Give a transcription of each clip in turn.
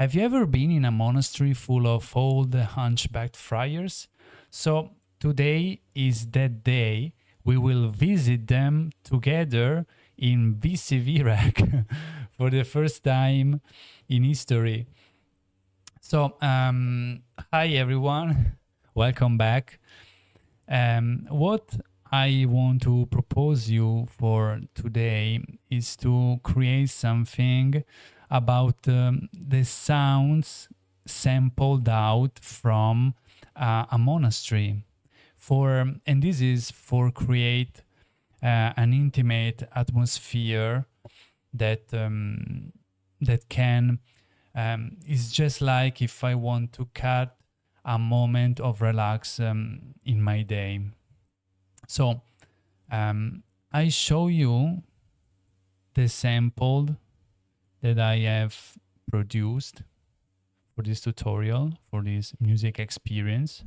Have you ever been in a monastery full of old hunchbacked friars? So today is that day. We will visit them together in VCV Rack for the first time in history. So, hi everyone, welcome back. What I want to propose you for today is to create something about the sounds sampled out from a monastery. And this is for create an intimate atmosphere that can is just like if I want to cut a moment of relax in my day. So I show you the sample that I have produced for this tutorial, for this music experience.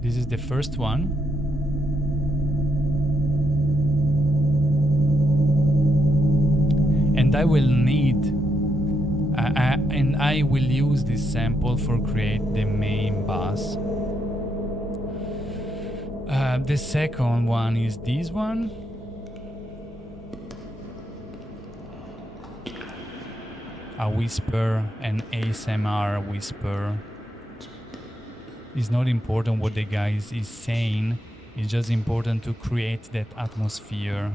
This is the first one. And I will need, and I will use this sample for create the main bass. The second one is this one. A whisper, an ASMR whisper. It's not important what the guy is saying, it's just important to create that atmosphere.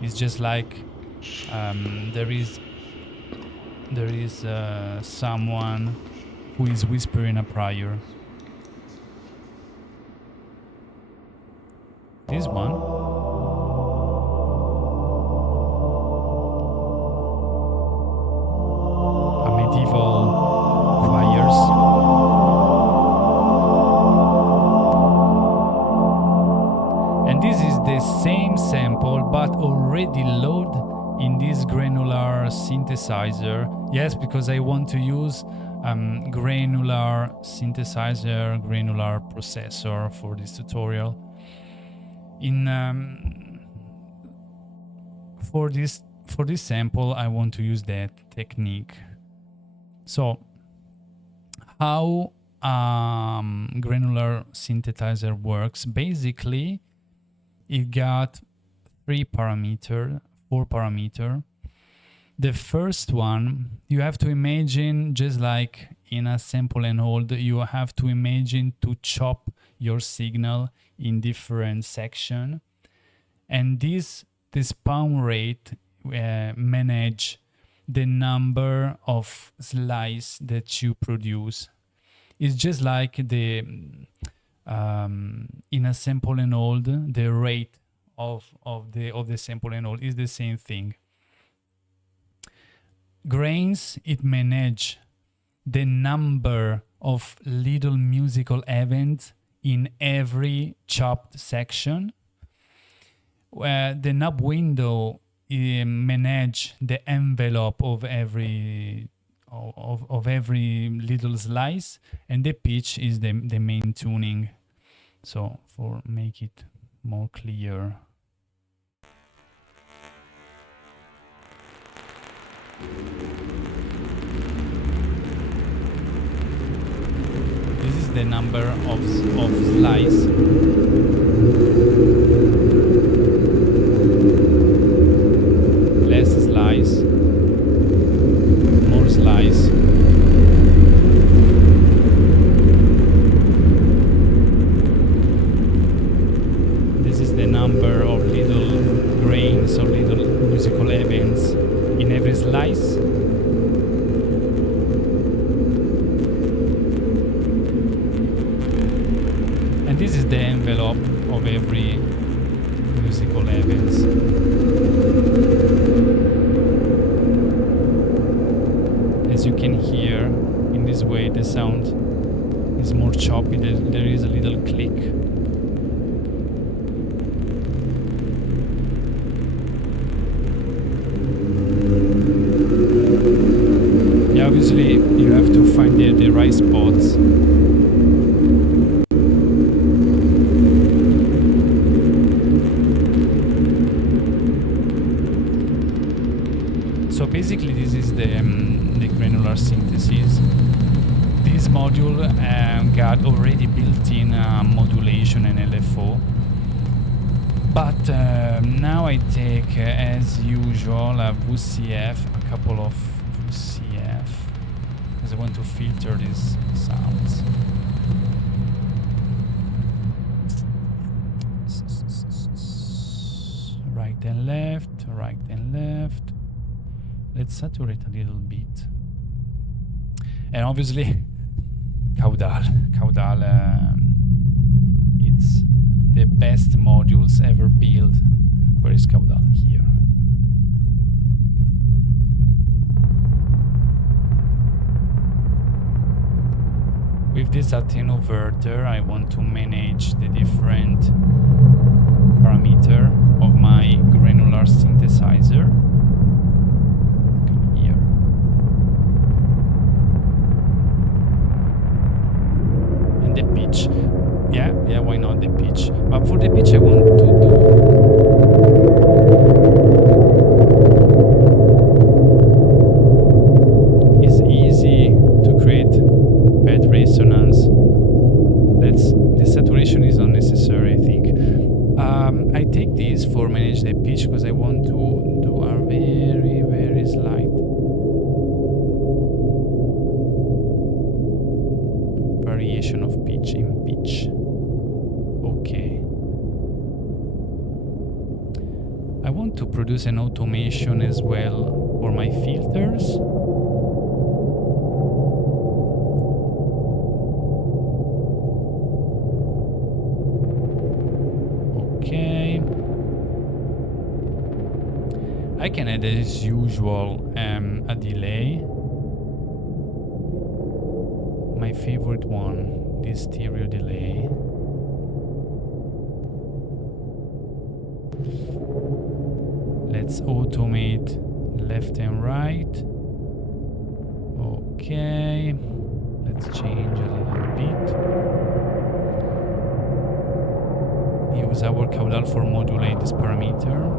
It's just like there is someone who is whispering a prayer. This one. A medieval choirs. And this is the same sample but already loaded in this granular synthesizer. Yes, because I want to use granular synthesizer, granular processor for this tutorial. For this sample, I want to use that technique. So, how granular synthesizer works? Basically, it got four parameters. The first one, you have to imagine, just like in a sample and hold, you have to imagine to chop your signal in different sections. And this pound rate manage the number of slices that you produce. It's just like the in a sample and hold, the rate of the sample and hold is the same thing. Grains, it manage the number of little musical events in every chopped section. Where the knob window manage the envelope of every little slice, and the pitch is the main tuning. So for make it more clear. This is the number of slice. Less slice, more slice. This is the number of little grains or little musical events in every slice. And this is the envelope of every musical events. As you can hear, in this way the sound is more choppy, there is a little click. Yeah, obviously you have to find the right spots. So basically this is the granular synthesis. This module got already built-in modulation and LFO. But now I take, as usual, a VCF, a couple of VCF, because I want to filter these sounds. Right and left, right and left. Let's saturate a little bit. And obviously, caudal. It's the best modules ever built. Where is caudal? Here. With this attenuverter, I want to manage the different parameter of my granular synthesizer. Come here. And the pitch. Yeah, why not the pitch? But for the pitch I want to do... It's easy to create bad resonance. The saturation is unnecessary, I think. I take this for manage the pitch because I want to do a very, very slight variation of pitch in pitch. Okay. I want to produce an automation as well for my filters. Okay. I can add as usual a delay. My favorite one, this stereo delay. Let's automate left and right. Okay, let's change a little bit. Use our caudal for modulate this parameter.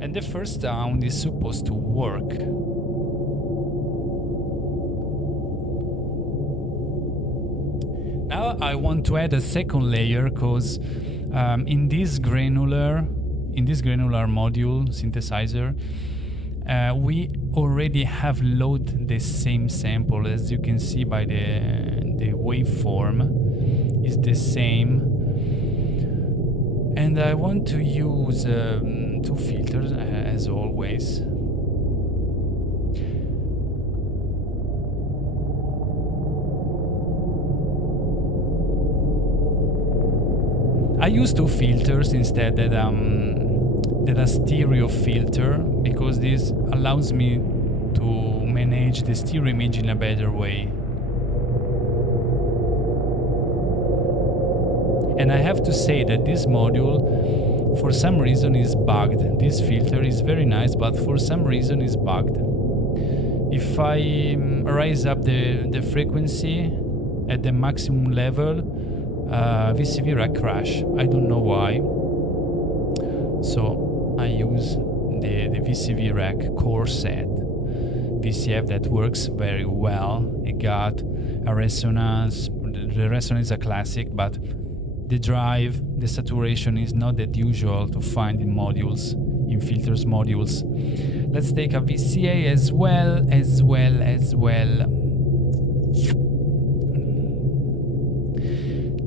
And the first sound is supposed to work. Now I want to add a second layer because in this granular module synthesizer, we already have loaded the same sample. As you can see by the waveform is the same, and I want to use two filters as always. I use two filters instead that a stereo filter, because this allows me to manage the stereo image in a better way. And I have to say that this module for some reason is bugged. This filter is very nice, but for some reason is bugged. If I raise up the frequency at the maximum level, VCV Rack crash. I don't know why. So I use the VCV Rack core set VCF that works very well. It got a resonance. The resonance is a classic, but the drive, the saturation is not that usual to find in modules, in filters modules. Let's take a VCA as well.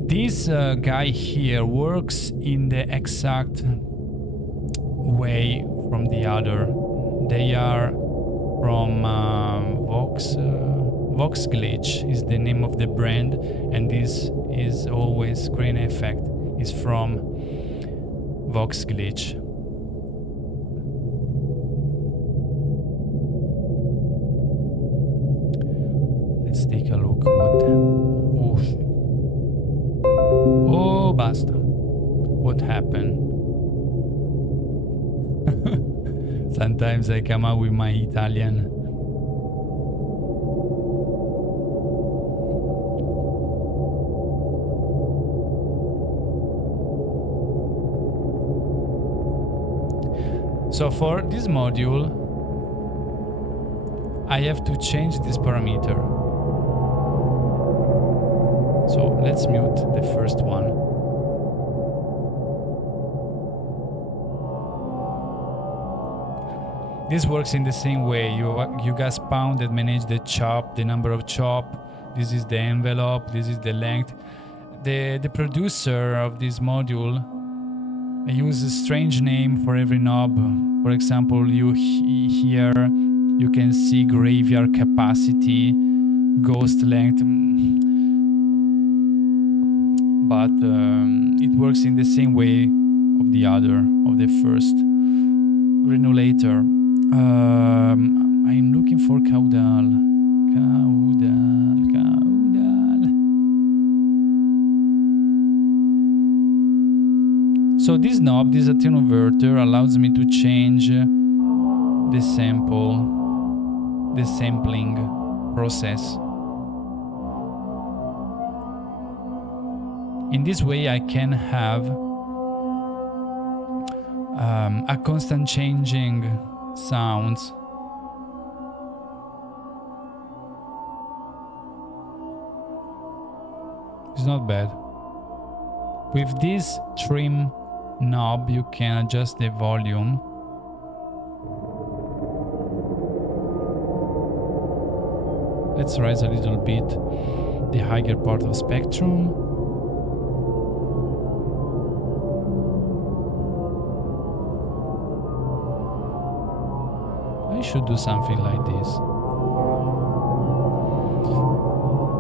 This guy here works in the exact way from the other. They are from Vox Glitch is the name of the brand, and this is always grain effect is from Vox Glitch. Let's take a look Oh, basta. What happened? Sometimes I come out with my Italian. So for this module, I have to change this parameter. So let's mute the first one. This works in the same way. You guys pound and manage the chop, the number of chop. This is the envelope, this is the length. The producer of this module uses a strange name for every knob. For example, here you can see graveyard capacity, ghost length, but it works in the same way of the first granulator. I'm looking for caudal. So this knob, this attenuator, allows me to change the sampling process. In this way, I can have a constant changing sounds. It's not bad. With this trim knob, you can adjust the volume. Let's raise a little bit the higher part of spectrum. I should do something like this.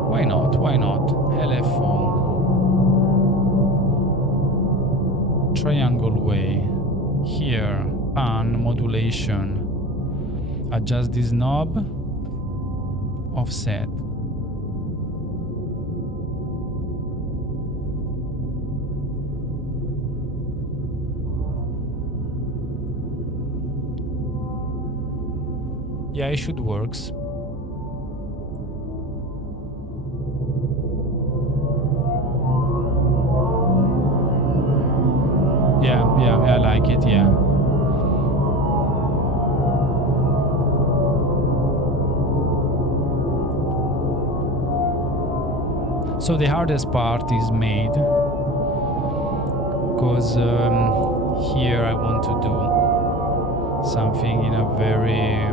Why not? Why not? LFO. Triangle way. Here, pan modulation. Adjust this knob. Offset. Yeah, it should works. Yeah, I like it, yeah. So the hardest part is made, because here I want to do something in a very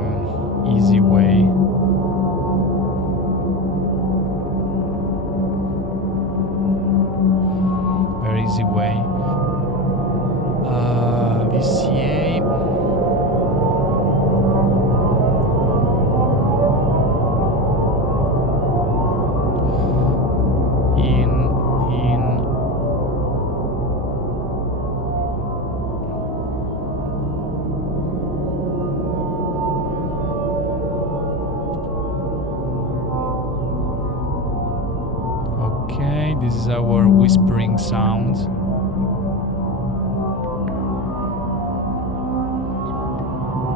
easy way. Very easy way. VCA. Okay, this is our whispering sound.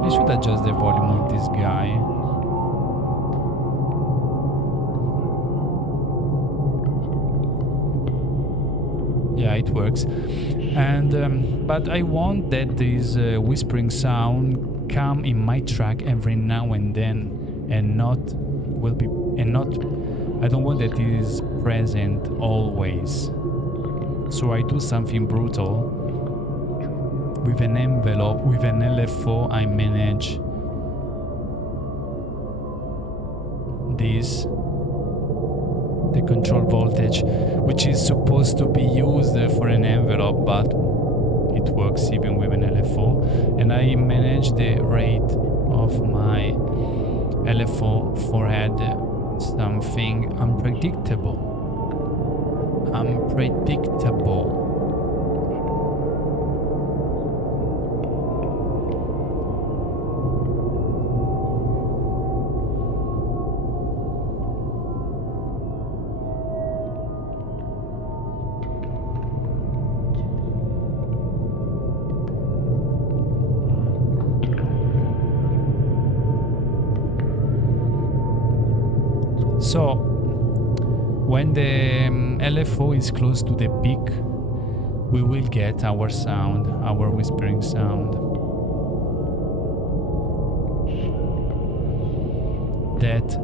I should adjust the volume of this guy. Yeah, it works. And but I want that this whispering sound come in my track every now and then, and not I don't want that it is present always. So I do something brutal. With an envelope, with an LFO, I manage this, the control voltage, which is supposed to be used for an envelope, but it works even with an LFO. And I manage the rate of my LFO forehead, something unpredictable. So, when the LFO is close to the peak, we will get our sound, our whispering sound. that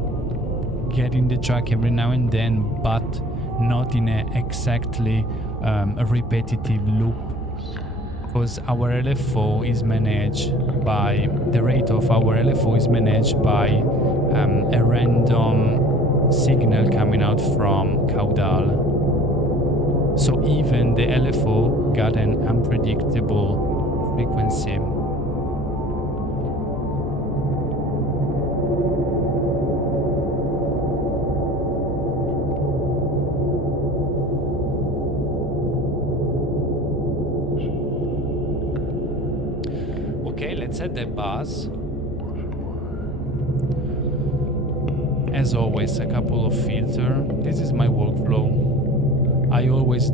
get in the track every now and then, but not in a exactly a repetitive loop, because our LFO is managed by the rate of our LFO is managed by a random signal coming out from caudal. So even the LFO got an unpredictable frequency. Okay, let's add the bass. As always, a couple of filters. This is my workflow. I always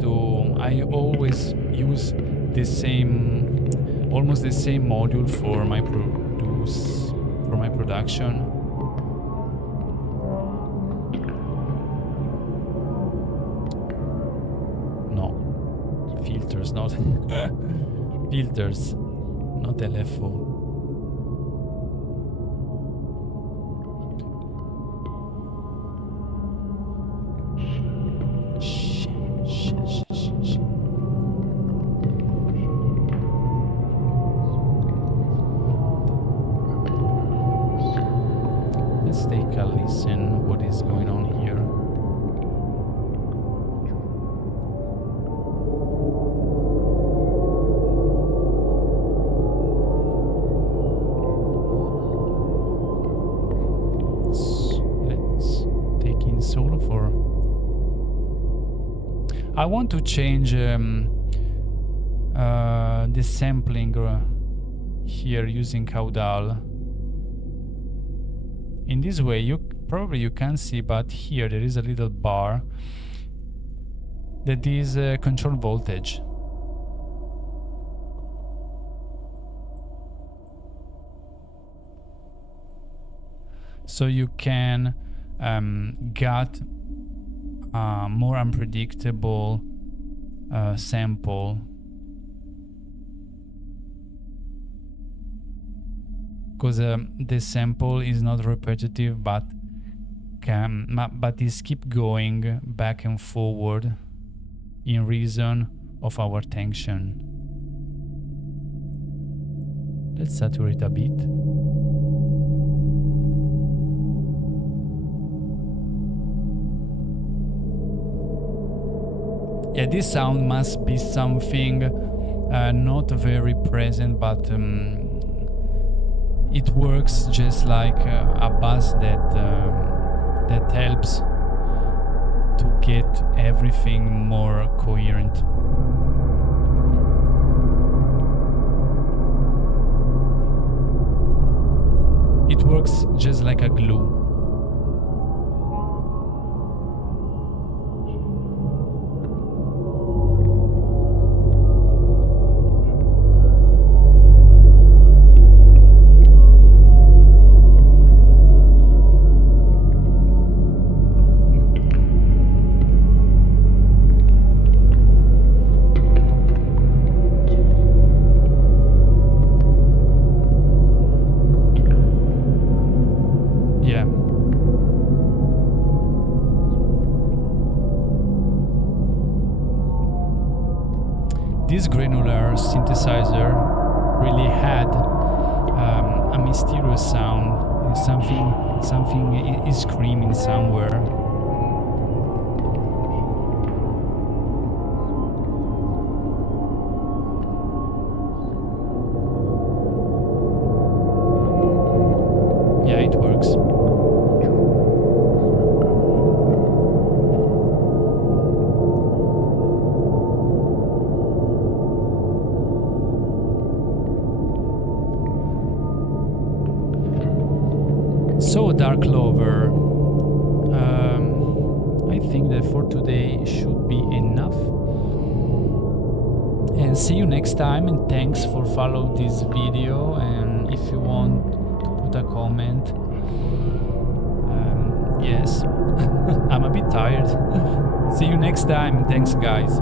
use the same, almost the same module for my production. No, filters, not filters, not LFO. Let's take a listen what is going on here. Let's take in solo for... I want to change the sampling here using caudal. In this way, you can't see, but here there is a little bar that is control voltage. So you can get a more unpredictable sample. Because the sample is not repetitive, but is keep going back and forward in reason of our tension. Let's saturate a bit. Yeah, this sound must be something not very present, but it works just like a bass that helps to get everything more coherent. It works just like a glue. This granular synthesizer really had a mysterious sound. Something is screaming somewhere. Yeah, it works. So Dark Lover, I think that for today should be enough. And see you next time, and thanks for following this video. And if you want to put a comment, yes, I'm a bit tired. See you next time. Thanks guys.